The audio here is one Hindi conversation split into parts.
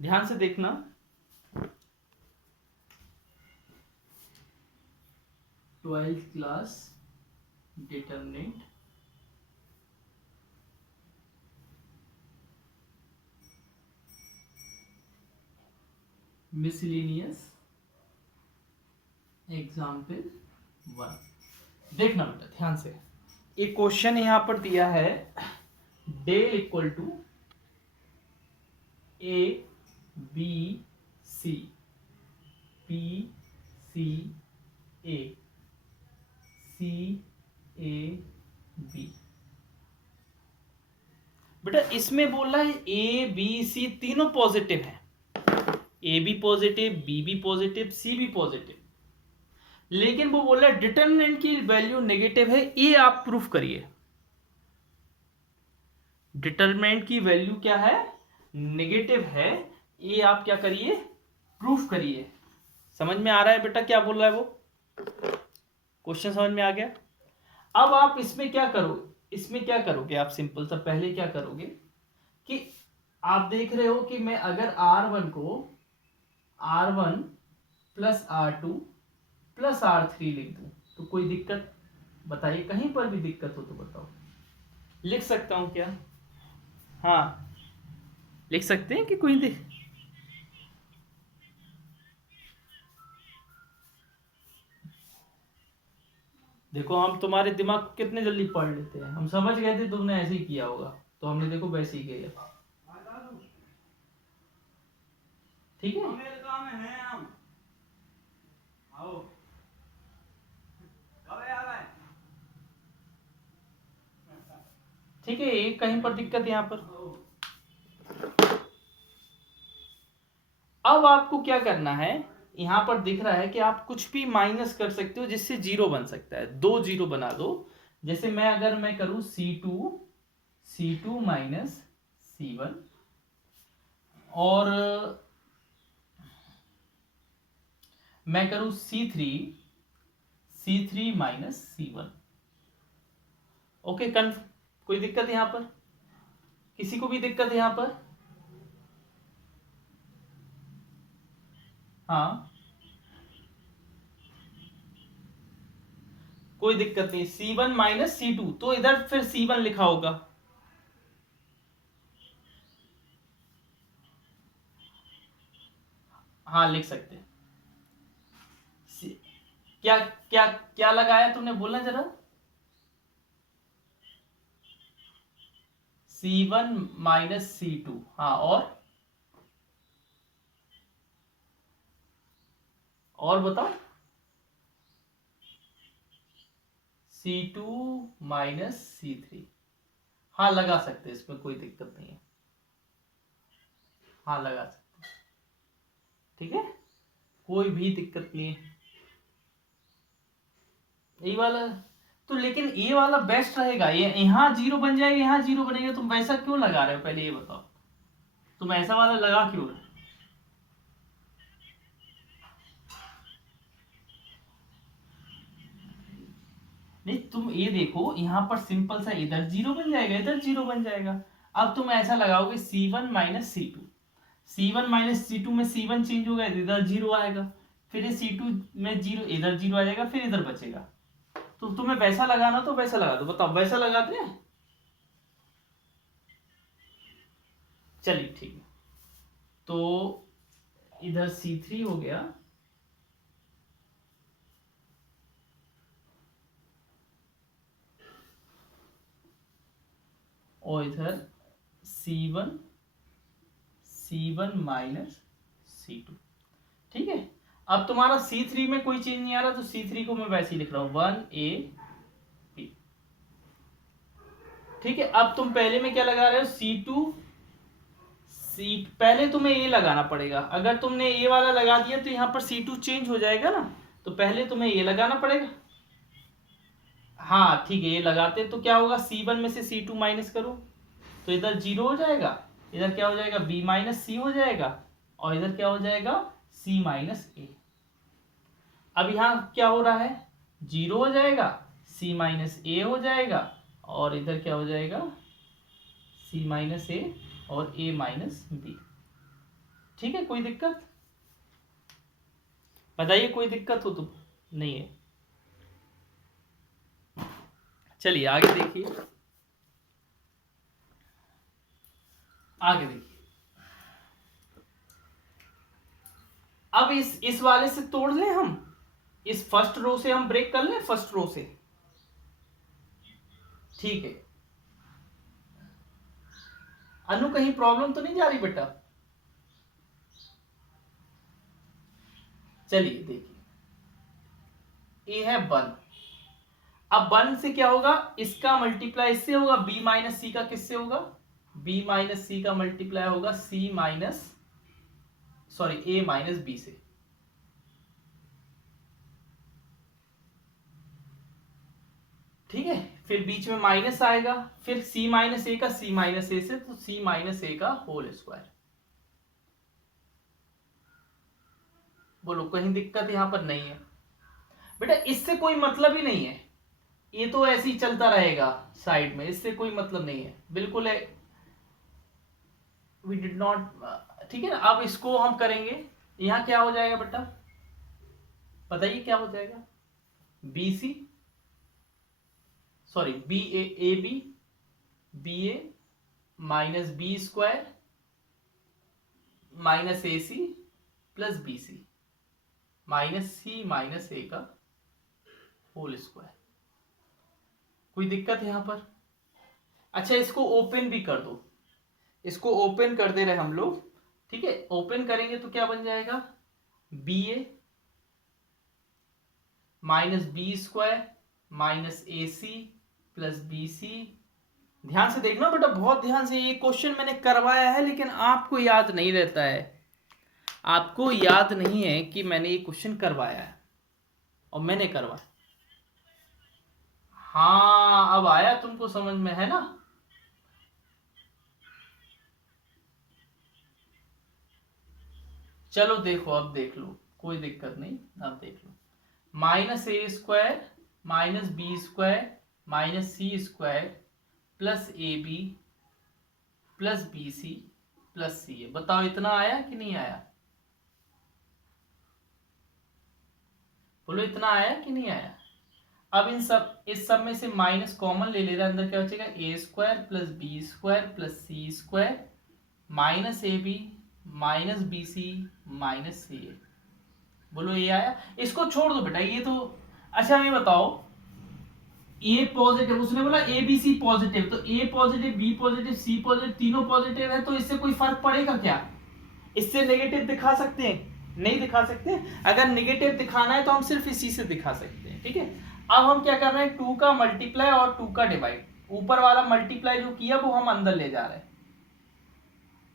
ध्यान से देखना, twelfth class determinant miscellaneous example 1। देखना बेटा ध्यान से, एक क्वेश्चन यहां पर दिया है, del equal to A B C P C A C A B. बेटा इसमें बोल रहा है ए बी सी तीनों पॉजिटिव हैं, ए भी पॉजिटिव, बी भी पॉजिटिव, सी भी पॉजिटिव, लेकिन वो बोल रहा है डिटरमिनेंट की वैल्यू नेगेटिव है, ये आप प्रूफ करिए। डिटरमिनेंट की वैल्यू क्या है, नेगेटिव है, ये आप क्या करिए, प्रूफ करिए। समझ में आ रहा है बेटा क्या बोल रहा है वो, क्वेश्चन समझ में आ गया। अब आप इसमें क्या करो, इसमें क्या करोगे आप, सिंपल सा पहले क्या करोगे कि आप देख रहे हो कि मैं अगर R1 को R1 plus R2 plus R3 लिख दूं तो कोई दिक्कत बताइए, कहीं पर भी दिक्कत हो तो बताओ। लिख सकता हूं क्या, हाँ लिख सकते हैं कि कोई देखो हम तुम्हारे दिमाग को कितने जल्दी पढ़ लेते हैं, हम समझ गए थे तुमने ऐसे ही किया होगा, तो हमने देखो वैसे ही किया। ठीक है, ठीक है, एक कहीं पर दिक्कत यहां पर। अब आपको क्या करना है, यहां पर दिख रहा है कि आप कुछ भी माइनस कर सकते हो जिससे जीरो बन सकता है, दो जीरो बना दो। जैसे अगर मैं करूं C2 माइनस C1, और मैं करूं C3 माइनस C1। ओके, कोई दिक्कत यहां पर, किसी को भी दिक्कत यहां पर, हाँ कोई दिक्कत नहीं। C1 माइनस C2, तो इधर फिर C1 लिखा होगा, हाँ लिख सकते हैं। क्या क्या क्या लगाया तुमने, बोलना जरा। C1 माइनस C2, हाँ और बताओ। C2 माइनस C3, हाँ लगा सकते हैं, इसमें कोई दिक्कत नहीं है, हाँ लगा सकते हैं, ठीक है, कोई भी दिक्कत नहीं है। ये वाला तो, लेकिन ये वाला बेस्ट रहेगा, ये यहाँ जीरो बन जाएगा, यहाँ जीरो बनेगा, तुम वैसा क्यों लगा रहे हो, पहले ये बताओ, तुम ऐसा वाला लगा क्यों रहे हो? नहीं तुम ये देखो, यहाँ पर सिंपल सा इधर जीरो बन जाएगा, इधर जीरो बन जाएगा। अब तुम ऐसा लगाओगे C1 minus C2, C1 minus C2 में C1 चेंज होगा, इधर जीरो आएगा, फिर ये C2 में जीरो, इधर जीरो आ जाएगा, फिर इधर बचेगा। तो तुम्हें वैसा लगाना तो वैसा लगा दो, बताओ वैसा लगाते हैं। चलिए ठीक है, तो इधर C3 हो गया, और इधर C1 माइनस C2। ठीक है, अब तुम्हारा C3 में कोई चेंज नहीं आ रहा, तो C3 को मैं वैसे ही लिख रहा हूं 1AB। ठीक है, अब तुम पहले में क्या लगा रहे हो, पहले तुम्हें ये लगाना पड़ेगा, अगर तुमने ये वाला लगा दिया तो यहाँ पर C2 चेंज हो जाएगा ना, तो पहले तुम्हें ये लगाना पड़ेगा। हाँ ठीक है, ये लगाते तो क्या होगा, C1 में से C2 माइनस करो तो इधर जीरो हो जाएगा, इधर क्या हो जाएगा, B माइनस C हो जाएगा, और इधर क्या हो जाएगा, C माइनस A। अब यहाँ क्या हो रहा है, जीरो हो जाएगा, C माइनस A हो जाएगा, और इधर क्या हो जाएगा, C माइनस A और A माइनस B। ठीक है, कोई दिक्कत बताइए, कोई दिक्कत हो तो। नहीं है, चलिए आगे देखिए, आगे देखिए। अब इस वाले से तोड़ लें हम, इस फर्स्ट रो से हम ब्रेक कर लें, फर्स्ट रो से, ठीक है। अनु कहीं प्रॉब्लम तो नहीं जा रही बेटा? चलिए देखिए, ए है 1। अब 1 से क्या होगा, इसका मल्टीप्लाई इससे होगा, बी माइनस सी का किससे होगा, बी माइनस सी का मल्टीप्लाई होगा सी माइनस, सॉरी ए माइनस बी से। ठीक है, फिर बीच में माइनस आएगा, फिर सी माइनस ए का सी माइनस ए से, तो सी माइनस ए का होल स्क्वायर। बोलो कहीं दिक्कत यहां पर नहीं है बेटा? इससे कोई मतलब ही नहीं है, ये तो ऐसे ही चलता रहेगा साइड में, इससे कोई मतलब नहीं है, बिल्कुल है। वी डिड नॉट, ठीक है ना। अब इसको हम करेंगे, यहां क्या हो जाएगा बेटा, बताइए क्या हो जाएगा, B C, sorry B A B, B A minus B square minus A C plus B C minus C minus A का होल स्क्वायर। कोई दिक्कत यहां पर? अच्छा, इसको ओपन भी कर दो, इसको ओपन कर दे रहे हम लोग, ठीक है। ओपन करेंगे तो क्या बन जाएगा, B A minus B square minus A C plus B सी। ध्यान से देखना बेटा, बहुत ध्यान से, ये क्वेश्चन मैंने करवाया है लेकिन आपको याद नहीं रहता है, आपको याद नहीं है कि मैंने ये क्वेश्चन करवाया है, और मैंने करवाया। हाँ, अब आया तुमको समझ में, है ना? चलो देखो, अब देख लो, कोई दिक्कत नहीं, अब देख लो। Minus A square minus B square minus C square plus A B plus B C plus C A. बताओ इतना आया कि नहीं आया? बोलो इतना आया कि नहीं आया? अब इस सब में से माइनस कॉमन ले ले रहे, अंदर क्या बचेगा, A square plus B square plus C square minus A B minus B C minus C A. बोलो ये आया? इसको छोड़ दो बेटा, ये तो, अच्छा ये बताओ, ए पॉजिटिव, उसने बोला ए बी सी पॉजिटिव, तो ए पॉजिटिव बी पॉजिटिव सी पॉजिटिव तीनों पॉजिटिव है, तो इससे कोई फर्क पड़ेगा क्या? इससे नेगेटिव दिखा सकते हैं? नहीं दिखा सकते। अगर नेगेटिव दिखाना है तो हम सिर्फ इसी से दिखा सकते हैं, ठीक है। अब हम क्या कर रहे हैं, 2 का मल्टीप्लाई और 2 का डिवाइड, ऊपर वाला मल्टीप्लाई जो किया वो हम अंदर ले जा रहे हैं,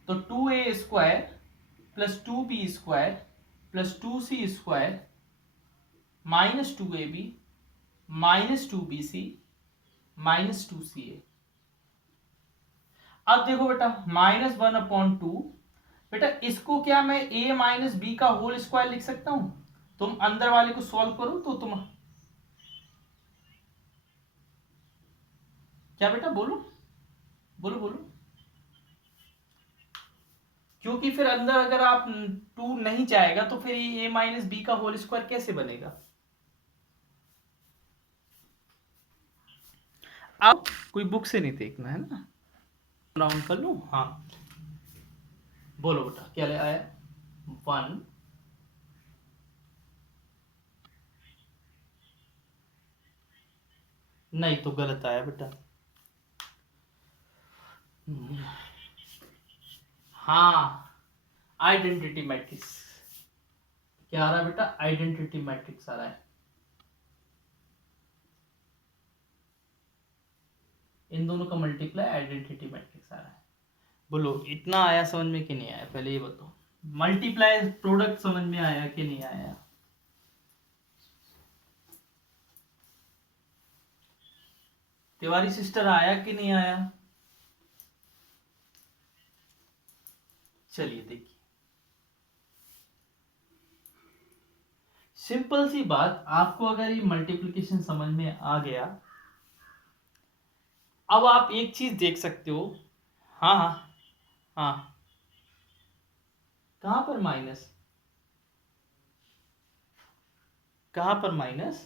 तो 2a square plus 2b square plus 2c square minus 2ab minus 2bc minus 2ca। अब देखो बेटा, -1/2, बेटा इसको क्या मैं a माइनस बी का होल स्क्वायर लिख सकता हूं? तुम अंदर वाले को सॉल्व करो तो तुम, क्या बेटा, बोलो बोलो बोलो। क्योंकि फिर अंदर अगर आप 2 नहीं जाएगा तो फिर ये a माइनस बी का होल स्क्वायर कैसे बनेगा? अब कोई बुक से नहीं देखना है ना, राउंड कर लूं? हाँ, बोलो बेटा क्या ले आया, 1 नहीं तो गलत आया बेटा। हाँ, आइडेंटिटी मैट्रिक्स, क्या आ रहा है बेटा, आइडेंटिटी मैट्रिक्स आ रहा है। इन दोनों का मल्टीप्लाई आइडेंटिटी मैट्रिक्स आ रहा है। बोलो इतना आया समझ में कि नहीं आया, पहले ये बताओ। मल्टीप्लाई प्रोडक्ट समझ में आया कि नहीं आया? तिवारी सिस्टर आया कि नहीं आया? चलिए देखिए, सिंपल सी बात, आपको अगर ये मल्टीप्लिकेशन समझ में आ गया, अब आप एक चीज देख सकते हो। हाँ हाँ हाँ, कहां पर माइनस, कहां पर माइनस,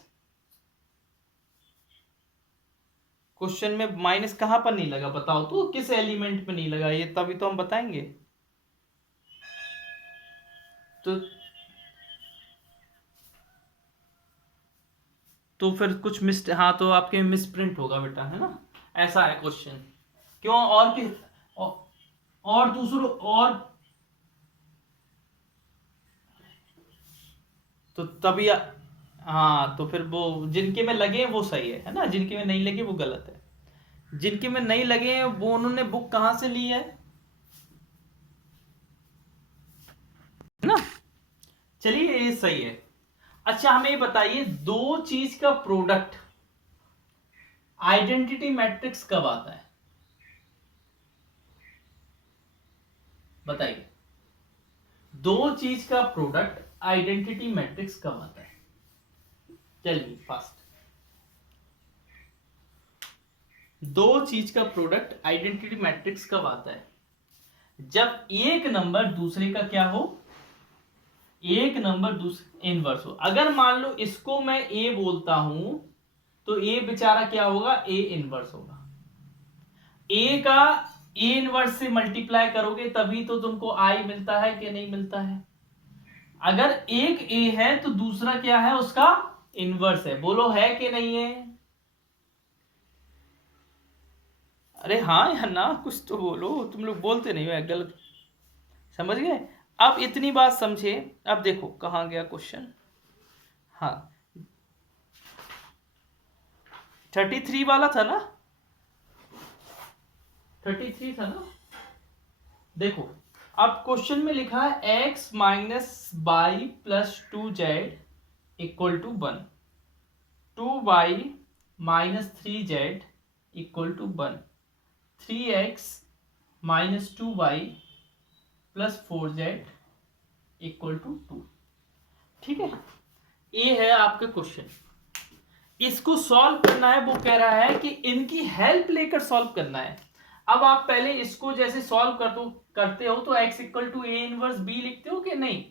क्वेश्चन में माइनस कहां पर नहीं लगा बताओ तो, किस एलिमेंट पे नहीं लगा, ये तभी तो हम बताएंगे। तो फिर कुछ मिस, हाँ तो आपके मिस प्रिंट होगा बेटा, है ना, ऐसा है क्वेश्चन। क्यों, और कि और दूसरों और, तो तभी हाँ तो फिर वो जिनके में लगे वो सही है ना, जिनके में नहीं लगे वो गलत है। जिनके में नहीं लगे हैं वो उन्होंने बुक कहां से ली है ना। चलिए ये सही है। अच्छा हमें बताइए, दो चीज का प्रोडक्ट आइडेंटिटी मैट्रिक्स कब आता है, बताइए। दो चीज का प्रोडक्ट आइडेंटिटी मैट्रिक्स कब आता है, चलिए फास्ट। दो चीज का प्रोडक्ट आइडेंटिटी मैट्रिक्स कब आता है, जब एक नंबर दूसरे का क्या हो, एक नंबर दूसरे इनवर्स हो। अगर मान लो इसको मैं ए बोलता हूं तो ए बेचारा क्या होगा, ए इनवर्स होगा। ए का ए इनवर्स से मल्टीप्लाई करोगे तभी तो तुमको आई मिलता है कि नहीं मिलता है। अगर एक ए है तो दूसरा क्या है, उसका इनवर्स है, बोलो है कि नहीं है। अरे हाँ या ना, कुछ तो बोलो, तुम लोग बोलते नहीं हो, गलत समझ गए। अब इतनी बात समझे, अब देखो कहां गया क्वेश्चन। हाँ 33 वाला था ना, 33 था ना। देखो अब क्वेश्चन में लिखा है x minus y plus 2z equal to 1, 2y minus 3z equal to 1, 3x minus 2y plus 4z equal to 2। ठीक है, ये है आपका क्वेश्चन। इसको सॉल्व करना है, वो कह रहा है कि इनकी हेल्प लेकर सॉल्व करना है। अब आप पहले इसको जैसे सॉल्व करते हो तो x equal to A inverse B लिखते हो कि नहीं,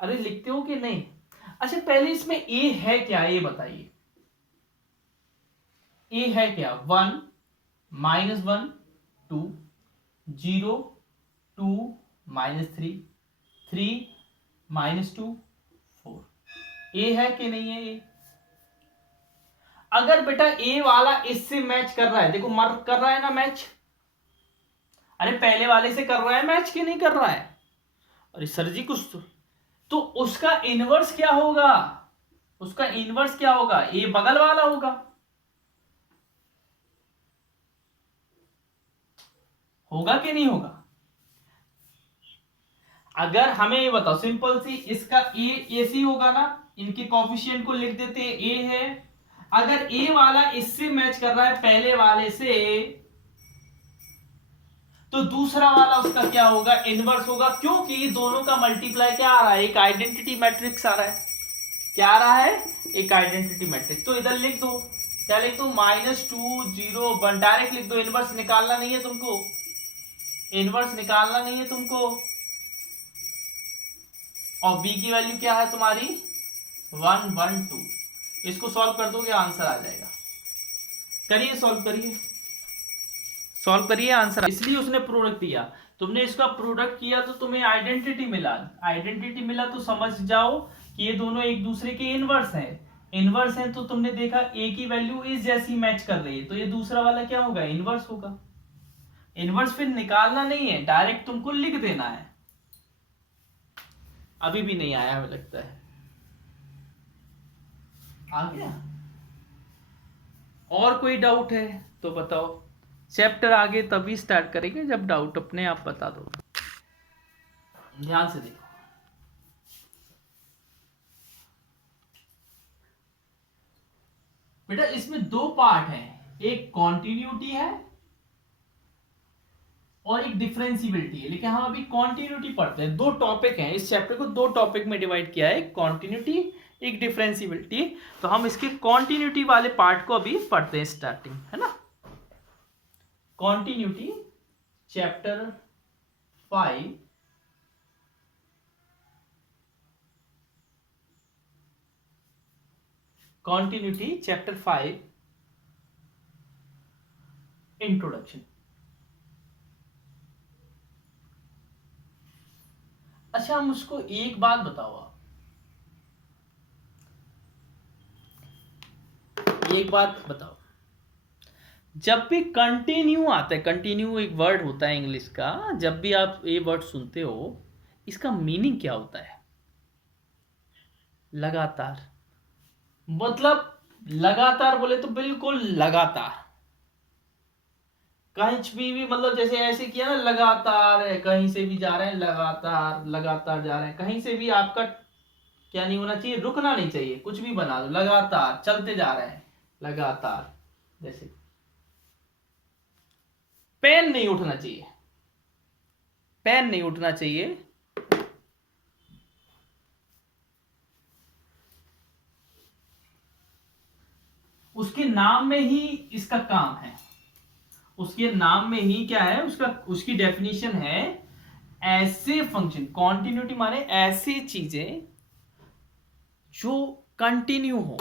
अरे लिखते हो कि नहीं। अच्छा पहले इसमें a है क्या, ये बताइए, a है क्या, 1 माइनस 1 2, 0 2 माइनस 3 3 माइनस 2 4, a है कि नहीं है ये। अगर बेटा ए वाला इससे मैच कर रहा है, देखो मर कर रहा है ना मैच, अरे पहले वाले से कर रहा है मैच कि नहीं कर रहा है, अरे सर जी कुछ तो उसका इनवर्स क्या होगा, उसका इनवर्स क्या होगा, ए बगल वाला होगा, होगा कि नहीं होगा। अगर हमें ये बताओ सिंपल सी, इसका ए सी होगा ना, इनके कॉफिशिएंट को लिख देते हैं, ए है। अगर ए वाला इससे मैच कर रहा है पहले वाले से, तो दूसरा वाला उसका क्या होगा, इनवर्स होगा, क्योंकि दोनों का मल्टीप्लाई क्या आ रहा है, एक आइडेंटिटी मैट्रिक्स आ रहा है। क्या आ रहा है, एक आइडेंटिटी मैट्रिक्स। तो इधर लिख दो, क्या लिख दो, माइनस 2 0 1 डायरेक्ट लिख दो, इनवर्स निकालना नहीं है तुमको, इनवर्स निकालना नहीं है तुमको। और b की वैल्यू क्या है तुम्हारी 1 1 2, इसको सॉल्व कर दोगे आंसर आ जाएगा। करिए सॉल्व करिए, सॉल्व करिए आंसर। इसलिए उसने प्रोडक्ट दिया, तुमने इसका प्रोडक्ट किया तो तुम्हें आइडेंटिटी मिला, आइडेंटिटी मिला तो समझ जाओ कि ये दोनों एक दूसरे के इनवर्स हैं। इनवर्स हैं तो तुमने देखा ए की वैल्यू इस जैसी मैच कर रही है, तो ये दूसरा वाला क्या होगा, इनवर्स होगा। इनवर्स फिर निकालना नहीं है, डायरेक्ट तुमको लिख देना है। अभी भी नहीं आया हमें लगता है, आ गया। और कोई डाउट है तो बताओ, चैप्टर आगे तभी स्टार्ट करेंगे जब डाउट अपने आप बता दो। ध्यान से देखो, बेटा इसमें दो पार्ट हैं, एक कॉन्टिन्यूटी है और एक डिफरेंशियबिलिटी है, लेकिन हम अभी कॉन्टिन्यूटी पढ़ते हैं। दो टॉपिक हैं, इस चैप्टर को दो टॉपिक में डिवाइड किया है, कॉन्टिन्यूटी एक डिफरेंशियबिलिटी। तो हम इसके कॉन्टिन्यूटी वाले पार्ट को अभी पढ़ते हैं स्टार्टिंग, है ना। Continuity chapter 5 continuity chapter 5 introduction. अच्छा मुझको एक बात बताओ, आप एक बात बताओ, जब भी कंटिन्यू आता है, कंटिन्यू एक वर्ड होता है इंग्लिश का, जब भी आप ये वर्ड सुनते हो इसका मीनिंग क्या होता है? लगातार। मतलब लगातार बोले तो बिल्कुल लगातार, कहीं भी मतलब जैसे ऐसे किया ना, लगातार है, कहीं से भी जा रहे हैं लगातार, लगातार जा रहे हैं, कहीं से भी आपका क्या नहीं होना चाहिए, रुकना नहीं चाहिए, कुछ भी बना दो, लगातार चलते जा रहे हैं लगातार। जैसे पेन नहीं उठना चाहिए, पेन नहीं उठना चाहिए, उसके नाम में ही इसका काम है, उसके नाम में ही क्या है, उसका उसकी डेफिनेशन है ऐसे फंक्शन। कॉन्टिन्यूटी माने ऐसी चीजें जो कंटिन्यू हो,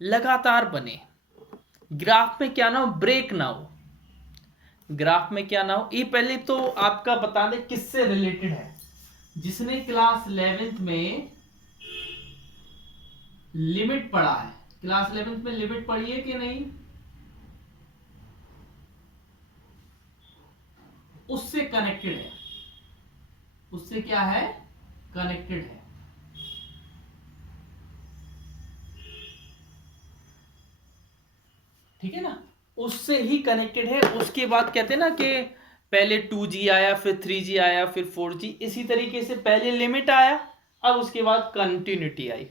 लगातार बने, ग्राफ में क्या ना हो, ब्रेक ना हो, ग्राफ में क्या ना हो। ये पहले तो आपका बता दें किससे रिलेटेड है। जिसने क्लास 11th में लिमिट पढ़ा है, क्लास 11th में लिमिट पढ़ी है कि नहीं, उससे कनेक्टेड है, उससे क्या है, कनेक्टेड है। ठीक है ना, उससे ही कनेक्टेड है। उसके बाद कहते हैं ना कि पहले 2G आया, फिर 3G आया, फिर 4G, इसी तरीके से पहले लिमिट आया, अब उसके बाद कंटिन्यूटी आई।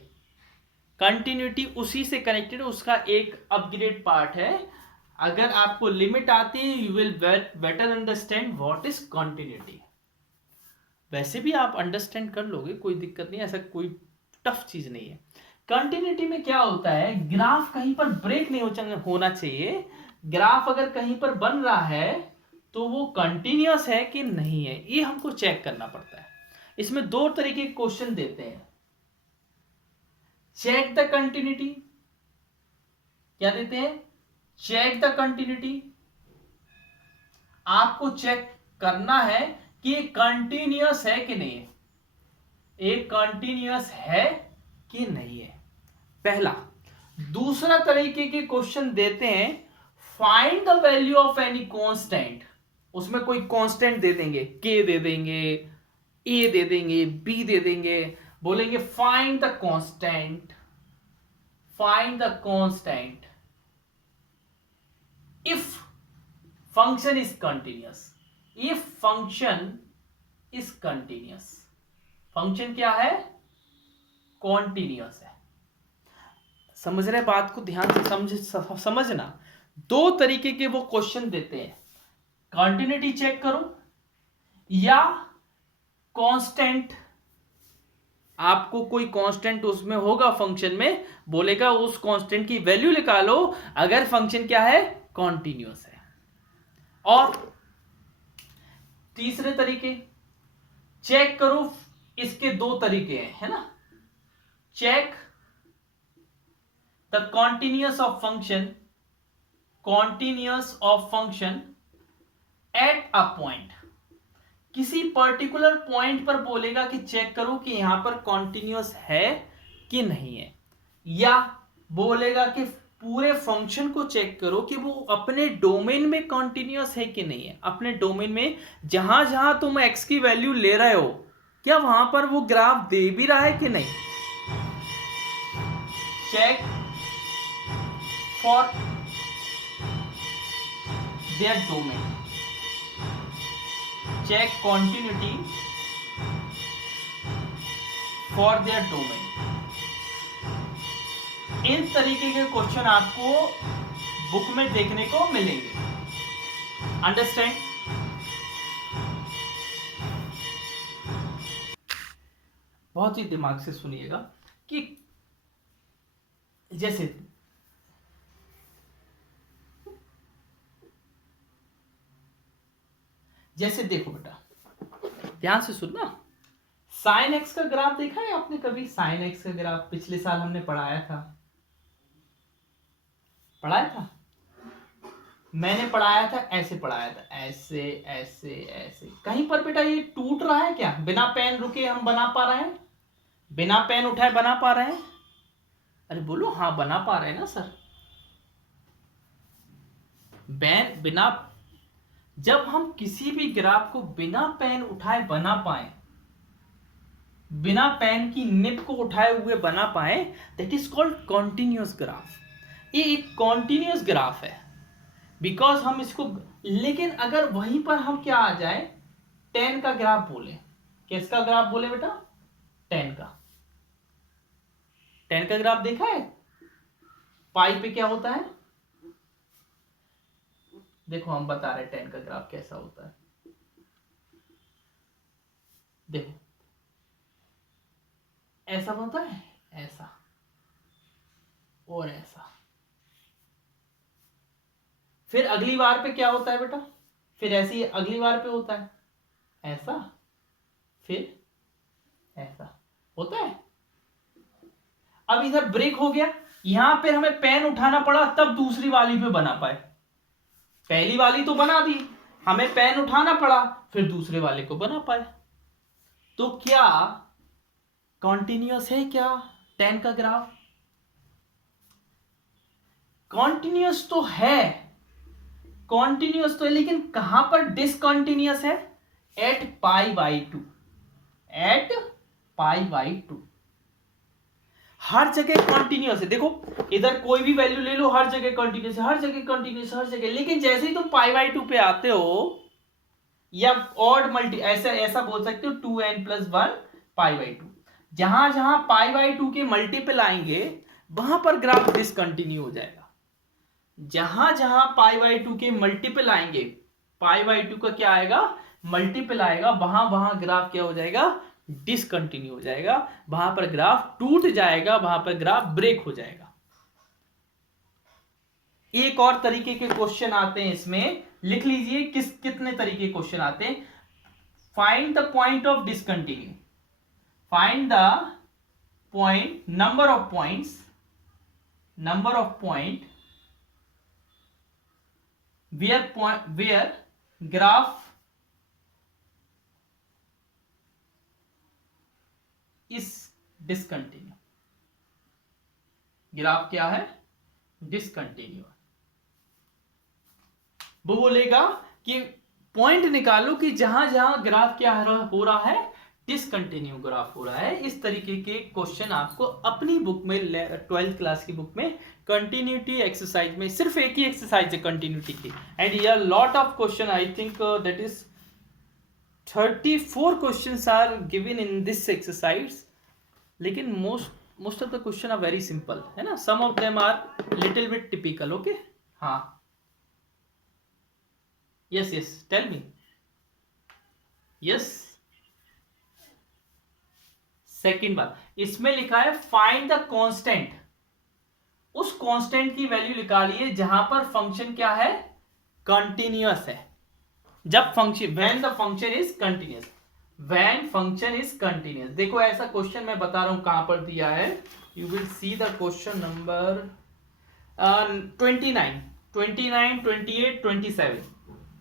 कंटिन्यूटी उसी से कनेक्टेड, उसका एक अपग्रेड पार्ट है। अगर आपको लिमिट आती है, you will better understand what is continuity. वैसे भी आप अंडरस्टैंड कर लोगे, कोई दिक्कत नहीं, ऐसा कोई टफ चीज नहीं है। कंटिन्यूटी में क्या होता है, ग्राफ कहीं पर ब्रेक नहीं होना चाहिए। ग्राफ अगर कहीं पर बन रहा है तो वो कंटिन्यूअस है कि नहीं है, ये हमको चेक करना पड़ता है। इसमें दो तरीके के क्वेश्चन देते हैं। चेक द कंटिन्यूटी, क्या देते हैं, चेक द कंटिन्यूटी। आपको चेक करना है कि ये कंटिन्यूअस है कि नहीं है, एक कंटिन्यूअस है कि नहीं है, पहला। दूसरा तरीके के क्वेश्चन देते हैं, find the value of any constant. उसमें कोई कांस्टेंट दे देंगे, के दे देंगे, ए दे देंगे, बी दे देंगे, बोलेंगे find the constant, find the constant if function is continuous, if function is continuous. Function क्या है, कॉन्टिन्यूअस है। समझ रहे बात को, ध्यान से समझना। दो तरीके के वो क्वेश्चन देते हैं, कंटिन्यूटी चेक करो या कांस्टेंट। आपको कोई कांस्टेंट उसमें होगा फंक्शन में, बोलेगा उस कांस्टेंट की वैल्यू निकालो अगर फंक्शन क्या है, कॉन्टिन्यूअस है। और तीसरे तरीके चेक करो, इसके दो तरीके हैं, है ना। Check the continuous of function, continuous of function at a point. किसी पर्टिकुलर पॉइंट पर बोलेगा कि चेक करो कि यहां पर कॉन्टिन्यूअस है कि नहीं है, या बोलेगा कि पूरे फंक्शन को चेक करो कि वो अपने डोमेन में कॉन्टिन्यूअस है कि नहीं है। अपने डोमेन में जहां जहां तुम एक्स की वैल्यू ले रहे हो, क्या वहां पर वो ग्राफ दे भी रहा है कि नहीं। Check for their domain, check continuity for their domain. इन तरीके के क्वेश्चन आपको बुक में देखने को मिलेंगे। अंडरस्टैंड। बहुत ही दिमाग से सुनिएगा कि जैसे देखो बेटा, ध्यान से सुनना। साइन एक्स का ग्राफ देखा है आपने कभी? साइन एक्स का ग्राफ पिछले साल हमने पढ़ाया था, मैंने पढ़ाया था, ऐसे पढ़ाया था, ऐसे ऐसे ऐसे। कहीं पर बेटा ये टूट रहा है क्या? बिना पेन रुके हम बना पा रहे हैं? बिना पेन उठाए बना पा रहे हैं? अरे बोलो हाँ, बना पा रहे हैं ना सर। बिना, जब हम किसी भी ग्राफ को बिना पेन उठाए बना पाए, बिना पेन की निब को उठाए हुए बना पाए, that is called continuous graph. ये एक कॉन्टिन्यूअस ग्राफ है, बिकॉज हम इसको, लेकिन अगर वहीं पर हम क्या आ जाए, 10 का ग्राफ बोले, किसका ग्राफ बोले बेटा? 10 का। 10 का ग्राफ देखा है? पाई पे क्या होता है? देखो हम बता रहे 10 का ग्राफ कैसा होता है। देखो ऐसा होता है, ऐसा और ऐसा। फिर अगली बार पे क्या होता है बेटा? फिर ऐसी अगली बार पे होता है ऐसा, फिर ऐसा होता है। अब इधर ब्रेक हो गया, यहां पे हमें पेन उठाना पड़ा, तब दूसरी वाली पे बना पाए। पहली वाली तो बना दी, हमें पेन उठाना पड़ा, फिर दूसरे वाले को बना पाए। तो क्या कॉन्टिन्यूअस है क्या 10 का ग्राफ? कॉन्टिन्यूअस तो है, कॉन्टिन्यूअस तो है, लेकिन कहां पर डिसकॉन्टिन्यूअस है? At pi by 2, at pi by 2। हर जगह कॉन्टिन्यूअस है। देखो इधर कोई भी वैल्यू ले लो, हर जगह कॉन्टिन्यूअस है, हर जगह कॉन्टिन्यूअस, हर जगह। लेकिन जैसे ही तुम पाई बाई 2 पे आते हो, या ऑड मल्टी, ऐसा ऐसा बोल सकते हो 2n+1 पाई बाई 2, जहां जहां पाई बाई 2 के मल्टीपल आएंगे वहां पर ग्राफ डिसकंटिन्यू हो जाएगा। जहां जहां पाई बाई 2 के मल्टीपल आएंगे, पाई बाई 2 का क्या आएगा? मल्टीपल आएगा, वहां वहां ग्राफ क्या हो जाएगा? डिसकंटिन्यू हो जाएगा, वहां पर ग्राफ टूट जाएगा, वहां पर ग्राफ ब्रेक हो जाएगा। एक और तरीके के क्वेश्चन आते हैं इसमें, लिख लीजिए कितने तरीके के क्वेश्चन आते हैं। Find the point of discontinue, find the point, number of points, number of point where graph is discontinue, graph क्या है? डिसकंटिन्यू। वो बोलेगा कि पॉइंट निकालो कि जहां जहां ग्राफ क्या हो रहा है? डिसकंटिन्यू ग्राफ हो रहा है। इस तरीके के क्वेश्चन आपको अपनी बुक में, 12th क्लास की बुक में, कंटिन्यूटी एक्सरसाइज में, सिर्फ एक ही एक्सरसाइज है कंटिन्यूटी की, and here lot of question, I think that is 34 questions are given in this exercise. लेकिन most of the question are very simple, है ना? Some of them are little bit typical. Okay, हाँ, yes yes, tell me. Yes, second बात, इसमें लिखा है फाइंड द कांस्टेंट, उस कांस्टेंट की वैल्यू निकालिए जहां पर फंक्शन क्या है? कंटिन्यूअस है। जब function, when the function is continuous, when function is continuous. देखो ऐसा क्वेश्चन मैं बता रहा हूं कहां पर दिया है, you will see the question number 29, 29, 28, 27,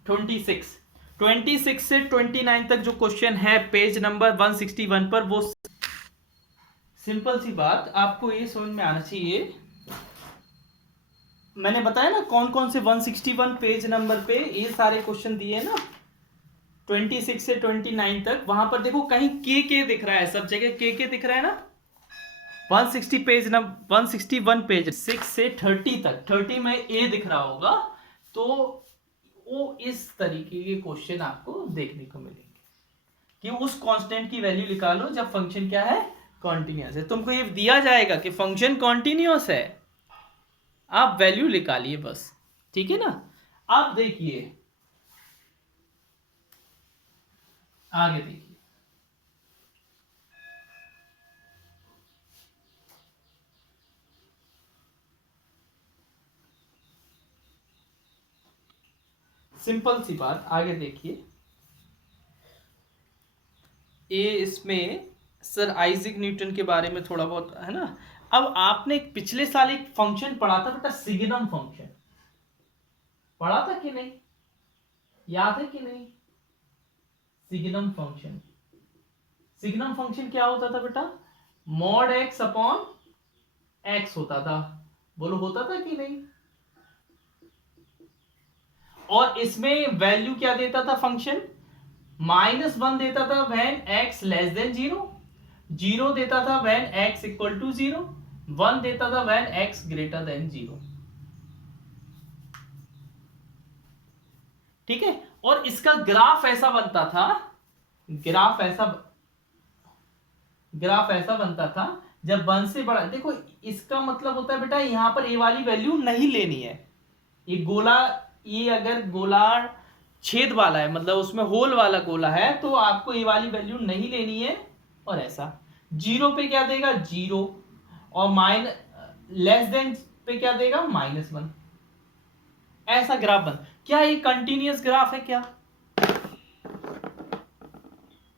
26, 26 से 29 तक जो क्वेश्चन है पेज नंबर 161 पर, वो सिंपल सी बात आपको ये समझ में आना चाहिए। मैंने बताया ना कौन कौन से 161 पेज नंबर पे ये सारे क्वेश्चन दिए ना, 26 से 29 तक। वहां पर देखो कहीं के दिख रहा है, सब जगह के दिख रहा है ना। 160 पेज नंबर, 161 पेज 6 से 30 तक, 30 में ए दिख रहा होगा। तो वो इस तरीके के क्वेश्चन आपको देखने को मिलेंगे कि उस कांस्टेंट की वैल्यू निकालो जब फंक्शन क्या है? कॉन्टिन्यूअस है। तुमको ये दिया जाएगा कि फंक्शन कॉन्टिन्यूअस है, आप वैल्यू निकालिए बस, ठीक है ना? आप देखिए आगे, देखिए सिंपल सी बात, आगे देखिए। ये इसमें सर आइजैक न्यूटन के बारे में थोड़ा बहुत है ना। अब आपने पिछले साल एक फंक्शन पढ़ा था बेटा, सिग्नम फंक्शन पढ़ा था कि नहीं, याद है कि नहीं? सिग्नम फंक्शन, सिग्नम फंक्शन क्या होता था बेटा? मॉड एक्स अपॉन एक्स होता था, बोलो होता था कि नहीं? और इसमें वैल्यू क्या देता था फंक्शन? -1 देता था व्हेन x लेस देन 0, 0 देता था व्हेन x इक्वल टू 0, 1 देता था व्हेन x ग्रेटर देन 0। ठीक है, और इसका ग्राफ ऐसा बनता था, ग्राफ ऐसा बनता था जब 1 से बड़ा, देखो इसका मतलब होता है बेटा यहां पर ए वाली वैल्यू नहीं लेनी है। ये गोला, ये अगर गोला छेद वाला है, मतलब उसमें होल वाला गोला है, तो आपको ये वाली वैल्यू नहीं लेनी है। और ऐसा 0 पे क्या देगा? 0, और लेस देन पे क्या देगा? -1। ऐसा ग्राफ बन, क्या ये कंटिन्यूअस ग्राफ है क्या?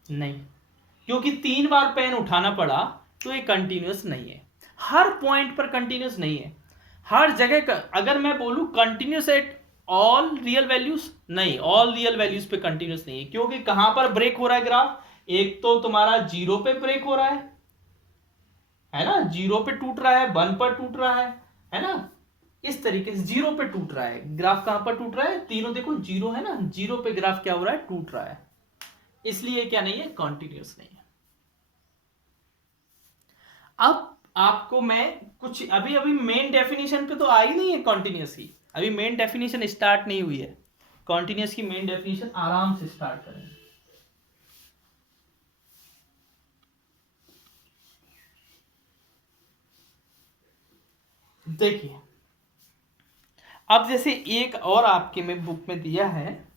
नहीं, क्योंकि 3 बार पेन उठाना पड़ा, तो ये कंटिन्यूअस नहीं है। हर पॉइंट पर कंटिन्यूअस नहीं है, हर जगह अगर मैं बोलूं continuous at all real values, नहीं, ऑल रियल वैल्यूज पे कंटिन्यूअस नहीं है। क्योंकि कहां पर ब्रेक हो रहा है ग्राफ? एक तो तुम्हारा 0 पे ब्रेक हो रहा है ना, 0 पे टूट रहा है, 1 पर टूट रहा है ना, इस तरीके से 0 पे टूट रहा है ग्राफ। कहां पर टूट रहा है? तीनों देखो 0 है ना, 0 पे ग्राफ क्या हो रहा है? टूट रहा है। इसलिए क्या नहीं है? कॉन्टिन्यूअस नहीं है। अब आपको मैं कुछ अभी मेन डेफिनेशन पे तो आई नहीं है कॉन्टिन्यूअस की, अभी मेन डेफिनेशन स्टार्ट नहीं हुई है। कॉन्टिन्यूअस की मेन डेफिनेशन आराम से स्टार्ट करेंगे। देखिए, अब जैसे एक और आपके में बुक में दिया है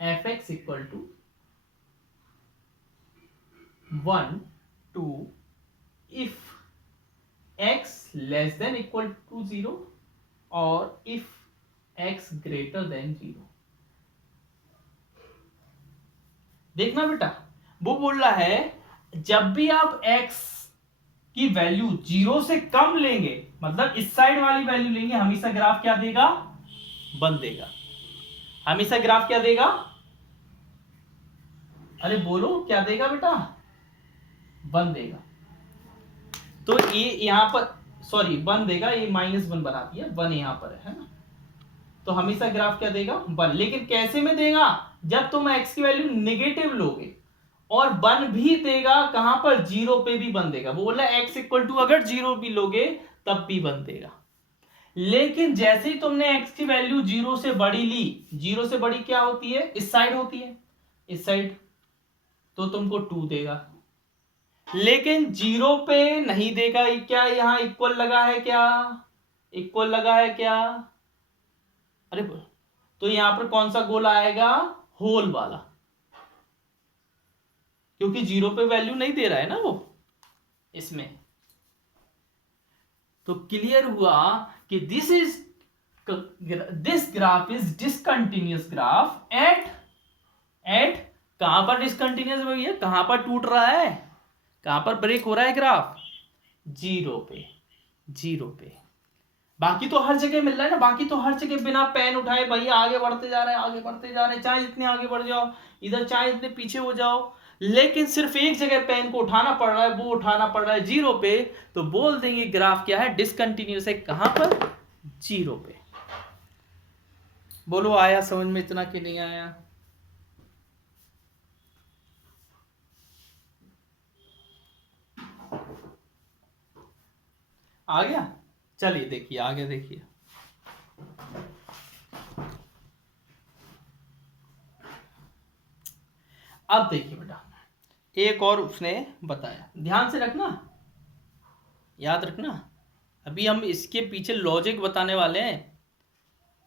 f(x) equal to 1 2 if x less than equal to 0 और इफ x ग्रेटर देन 0। देखना बेटा, वो बोल रहा है जब भी आप x की वैल्यू 0 से कम लेंगे, मतलब इस साइड वाली वैल्यू लेंगे, हमेशा ग्राफ क्या देगा? 1 देगा। हमेशा ग्राफ क्या देगा? अरे बोलो क्या देगा बेटा? 1 देगा। तो ये यहां पर, सॉरी 1 देगा, ये -1 बना दिया, 1 यहां पर है ना। तो हमेशा ग्राफ क्या देगा? 1। लेकिन कैसे में देगा? जब तुम x की वैल्यू नेगेटिव लोगे, और 1 भी देगा कहां पर? 0 पे भी 1 देगा। वो बोला x इक्वल टू अगर 0 भी लोगे तब भी 1 देगा। लेकिन जैसे ही तुमने x की वैल्यू 0 से बड़ी ली, 0 से बड़ी क्या होती है? इस साइड होती है, इस साइड, तो तुमको 2 देगा। लेकिन 0 पे नहीं देगा। क्या यहां इक्वल लगा है क्या? इक्वल लगा है क्या? अरे तो यहां पर कौन सा गोला आएगा? होल वाला, क्योंकि 0 पे वैल्यू नहीं दे रहा है ना वो इसमें। तो क्लियर हुआ कि this graph is discontinuous graph at कहां पर डिसकंटिन्यूअस भैया? कहां पर टूट रहा है? कहां पर ब्रेक हो रहा है ग्राफ? 0 पे, 0 पे। बाकी तो हर जगह मिल रहा है ना, बाकी तो हर जगह बिना पेन उठाए भैया आगे बढ़ते जा रहे हैं, आगे बढ़ते जा रहे हैं, चाहे जितने आगे बढ़ जाओ, इधर चाहे इतने पीछे हो जाओ। लेकिन सिर्फ एक जगह पेन को उठाना पड़ रहा है, वो उठाना पड़ रहा है 0 पे, तो बोल देंगे ग्राफ क्या है? डिसकंटिन्यूअस है। कहां पर? 0 पे। बोलो आया समझ में इतना कि नहीं आया? आ गया? चलिए देखिए आगे, देखिए अब देखिए बेटा, एक और उसने बताया, ध्यान से रखना, याद रखना। अभी हम इसके पीछे लॉजिक बताने वाले हैं,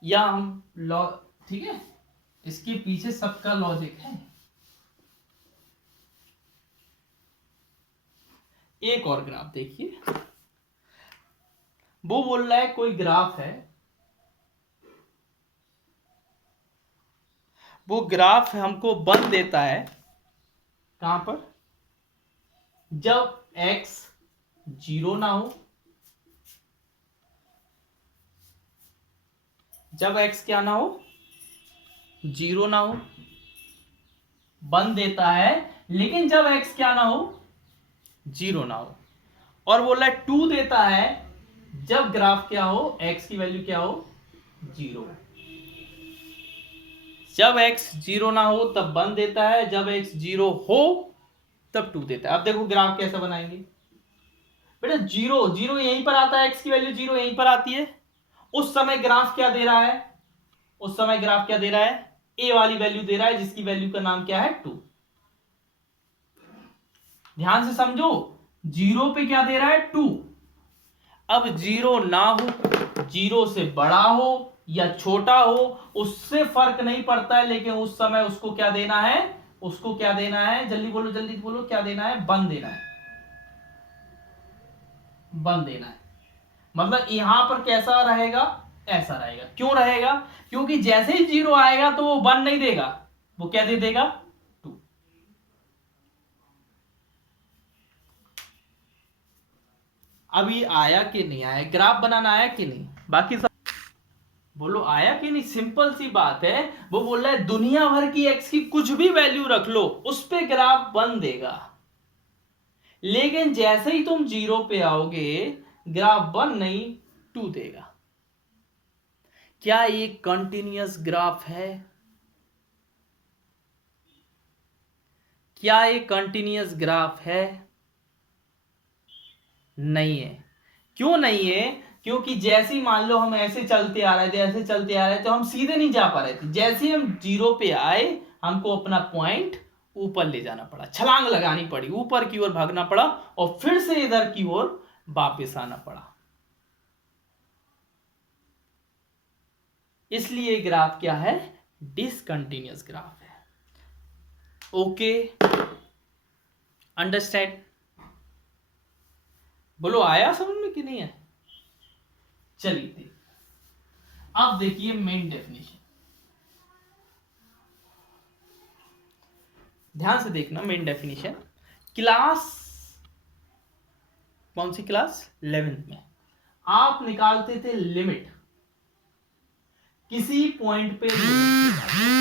या हम ठीक है, इसके पीछे सबका लॉजिक है। एक और ग्राफ देखिए, वो बोल रहा है कोई ग्राफ है, वो ग्राफ हमको 1 देता है। कहां पर? जब x 0 ना हो, जब x क्या ना हो, 0 ना हो, बन देता है। लेकिन जब x क्या ना हो, 0 ना हो, और बोल रहा है 2 देता है जब ग्राफ क्या हो, x की वैल्यू क्या हो, 0। जब x 0 ना हो तब 1 देता है, जब x 0 हो तब 2 देता है। अब देखो ग्राफ कैसे बनाएंगे बेटा। 0 0 यहीं पर आता है, x की वैल्यू 0 यहीं पर आती है। उस समय ग्राफ क्या दे रहा है, उस समय ग्राफ क्या दे रहा है, a वाली वैल्यू दे रहा है, जिसकी वैल्यू का नाम क्या है, 2। ध्यान से समझो, 0 पे क्या दे रहा है, 2। अब 0 ना हो, 0 से बड़ा हो या छोटा हो, उससे फर्क नहीं पड़ता है, लेकिन उस समय उसको क्या देना है, उसको क्या देना है, जल्दी बोलो जल्दी बोलो, क्या देना है, 1 देना है, 1 देना है। मतलब यहां पर कैसा रहेगा, ऐसा रहेगा। क्यों रहेगा, क्योंकि जैसे ही 0 आएगा तो वो 1 नहीं देगा, वो क्या दे देगा, 2। अभी आया कि नहीं आया, ग्राफ बनाना आया कि नहीं, बाकी सब बोलो आया कि नहीं। सिंपल सी बात है, वो बोल रहा है दुनिया भर की x की कुछ भी वैल्यू रख लो, उस पे ग्राफ 1 देगा। लेकिन जैसे ही तुम 0 पे आओगे, ग्राफ 1 नहीं 2 देगा। क्या ये कंटिन्यूअस ग्राफ है, क्या ये कंटिन्यूअस ग्राफ है, नहीं है। क्यों नहीं है, क्योंकि जैसे ही मान लो हम ऐसे चलते आ रहे थे, ऐसे चलते आ रहे थे, हम सीधे नहीं जा पा रहे थे। जैसे ही हम 0 पे आए, हमको अपना पॉइंट ऊपर ले जाना पड़ा, छलांग लगानी पड़ी, ऊपर की ओर भागना पड़ा, और फिर से इधर की ओर वापस आना पड़ा। इसलिए ग्राफ क्या है, डिसकंटिन्यूअस ग्राफ है। ओके, अंडरस्टैंड, बोलो आया समझ में कि नहीं है। चलिए अब देखिए मेन डेफिनेशन, ध्यान से देखना। मेन डेफिनेशन क्लास, कौन सी क्लास, 11th में आप निकालते थे लिमिट, किसी पॉइंट पे लिमिट